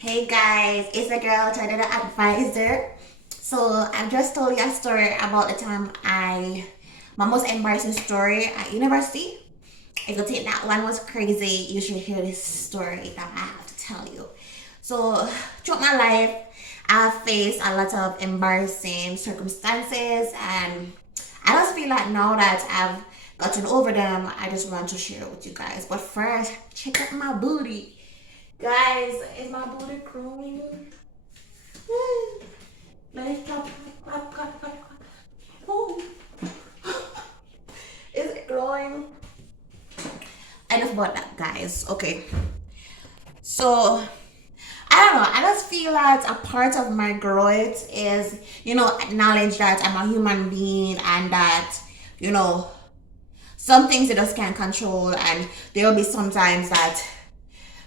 Hey guys, it's the girl Trinidad Advisor. So I've just told you a story about the time my most embarrassing story at university. If you think that one was crazy, you should hear this story that I have to tell you. So throughout my life, I've faced a lot of embarrassing circumstances, and I just feel like now that I've gotten over them, I just want to share it with you guys. But first, check out my booty. Guys, is my booty growing? Let's clap, clap, clap, clap, clap. Oh. Is it growing? Enough about that, guys. Okay. So, I don't know. I just feel that a part of my growth is, acknowledge that I'm a human being and that, some things you just can't control, and there will be some times that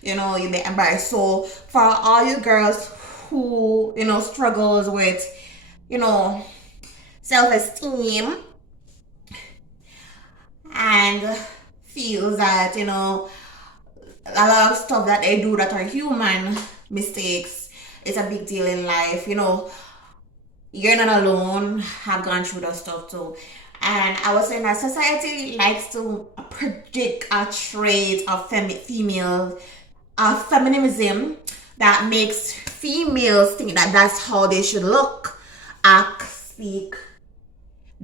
you be embarrassed. So for all you girls who struggles with self-esteem and feels that a lot of stuff that they do that are human mistakes, it's a big deal in life. You're not alone. Have gone through those stuff too. And I was saying that society likes to predict a trait of female feminism that makes females think that that's how they should look, act, speak,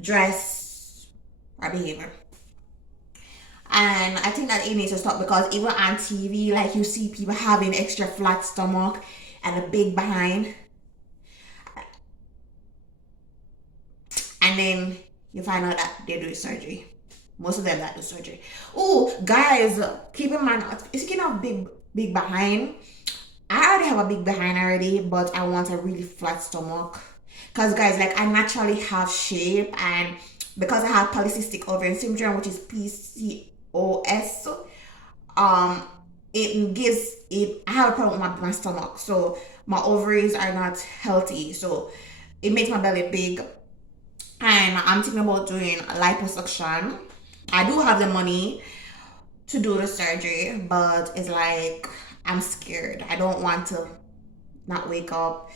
dress, or behavior. And I think that it needs to stop, because even on TV, like, you see people having extra flat stomach and a big behind, and then you find out that they do surgery. Most of them that do surgery. Oh, guys, keep in mind, speaking of big behind, I already have a big behind already, but I want a really flat stomach. Because, guys, like, I naturally have shape, and because I have polycystic ovarian syndrome, which is PCOS, I have a problem with my stomach. So my ovaries are not healthy, so it makes my belly big. And I'm thinking about doing a liposuction. I do have the money to do the surgery, but it's like, I'm scared. I don't want to not wake up,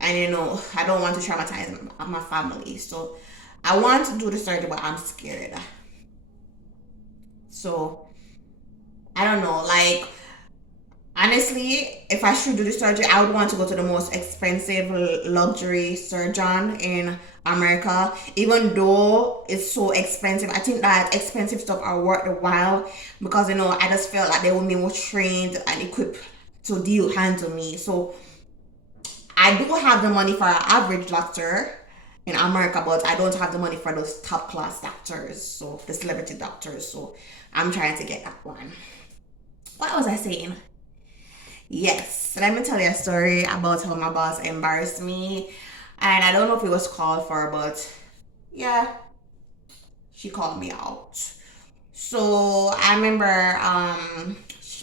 and I don't want to traumatize my family. So I want to do the surgery, but I'm scared. So I don't know, like, honestly, if I should do the surgery, I would want to go to the most expensive luxury surgeon in America. Even though it's so expensive, I think that expensive stuff are worth the while, because I just felt like they would be more trained and equipped to handle me. So I do have the money for an average doctor in America, but I don't have the money for those top class doctors, so the celebrity doctors. So I'm trying to get that one. What was I saying? Yes, let me tell you a story about how my boss embarrassed me. And I don't know if it was called for, but yeah, she called me out. So I remember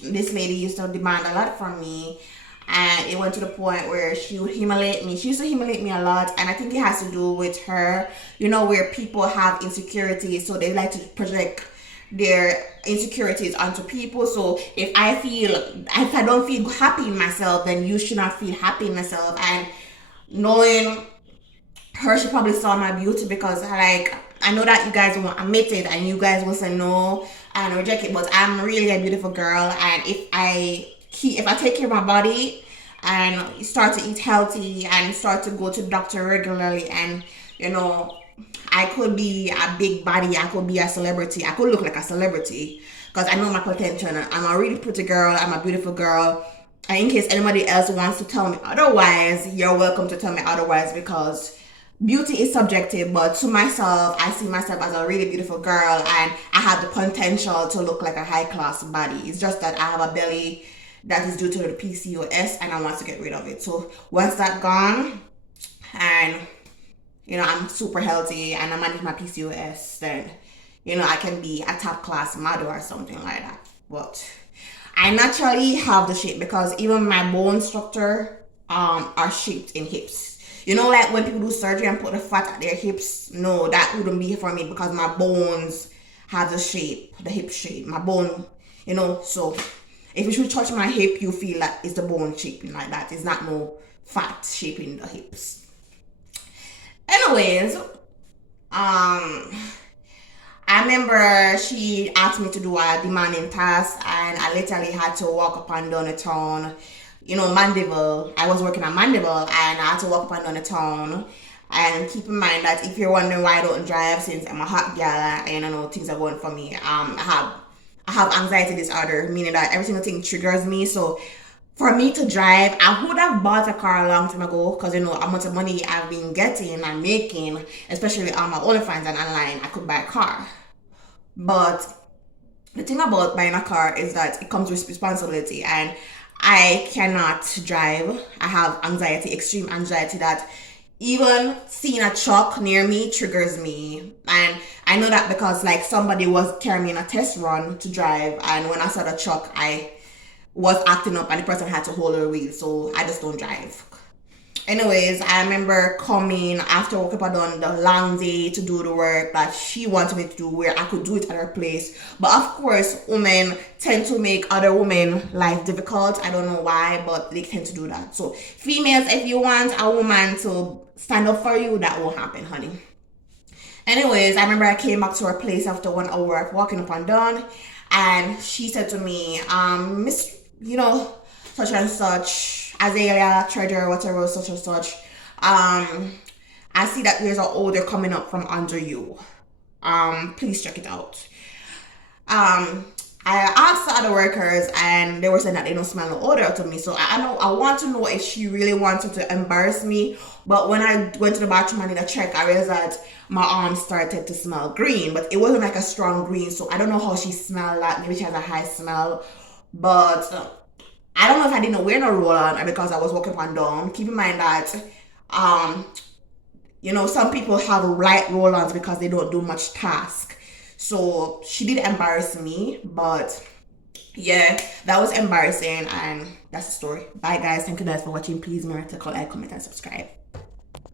this lady used to demand a lot from me, and it went to the point where she would humiliate me. She used to humiliate me a lot, and I think it has to do with her, where people have insecurities, so they like to project their insecurities onto people. So if I don't feel happy in myself, then you should not feel happy in myself. And knowing her, she probably saw my beauty, because like, I know that you guys won't admit it, and you guys will say no and reject it, but I'm really a beautiful girl. And if I take care of my body and start to eat healthy and start to go to the doctor regularly, and I could be a big body, I could be a celebrity, I could look like a celebrity, because I know my potential. I'm a really pretty girl, I'm a beautiful girl. And in case anybody else wants to tell me otherwise, you're welcome to tell me otherwise, because beauty is subjective. But to myself, I see myself as a really beautiful girl, and I have the potential to look like a high class body. It's just that I have a belly that is due to the PCOS, and I want to get rid of it. So once that's gone, and I'm super healthy and I manage my PCOS, then I can be a top class model or something like that. But I naturally have the shape, because even my bone structure are shaped in hips. Like when people do surgery and put the fat at their hips, no, that wouldn't be for me, because my bones have the hip shape, my bone, so If you should touch my hip, you feel that it's the bone shaping like that. It's not no fat shaping the hips. Anyways, I remember she asked me to do a demanding task, and I literally had to walk up and down the town. Mandeville. I was working at Mandeville, and I had to walk up and down the town. And keep in mind that if you're wondering why I don't drive, since I'm a hot girl and I know things are going for me, I have anxiety disorder, meaning that every single thing triggers me. So for me to drive, I would have bought a car a long time ago, because how much money I've been getting and making, especially on my OnlyFans and online, I could buy a car. But the thing about buying a car is that it comes with responsibility, and I cannot drive. I have anxiety, extreme anxiety, that even seeing a truck near me triggers me. And I know that because like somebody was carrying me in a test run to drive, and when I saw the truck, I was acting up and the person had to hold her wheel, so I just don't drive. Anyways, I remember coming after work up done the long day to do the work that she wanted me to do, where I could do it at her place. But of course, women tend to make other women life difficult. I don't know why, but they tend to do that. So females, if you want a woman to stand up for you, that will happen, honey. Anyways, I remember I came back to her place after 1 hour of walking up and down, and she said to me, Miss, such and such, Azalea, treasure, whatever, such and such, I see that there's an odor coming up from under you. Please check it out. I asked the other workers, and they were saying that they don't smell no odor to me. So I want to know if she really wanted to embarrass me. But when I went to the bathroom and did a check, I realized that my arm started to smell green, but it wasn't like a strong green. So I don't know how she smelled that. Maybe she has a high smell, but I don't know if I didn't wear no roll-on or because I was walking up and down. Keep in mind that, some people have light roll-ons because they don't do much task. So she did embarrass me, but yeah, that was embarrassing, and that's the story. Bye guys, thank you guys for watching. Please remember to like, comment, and subscribe.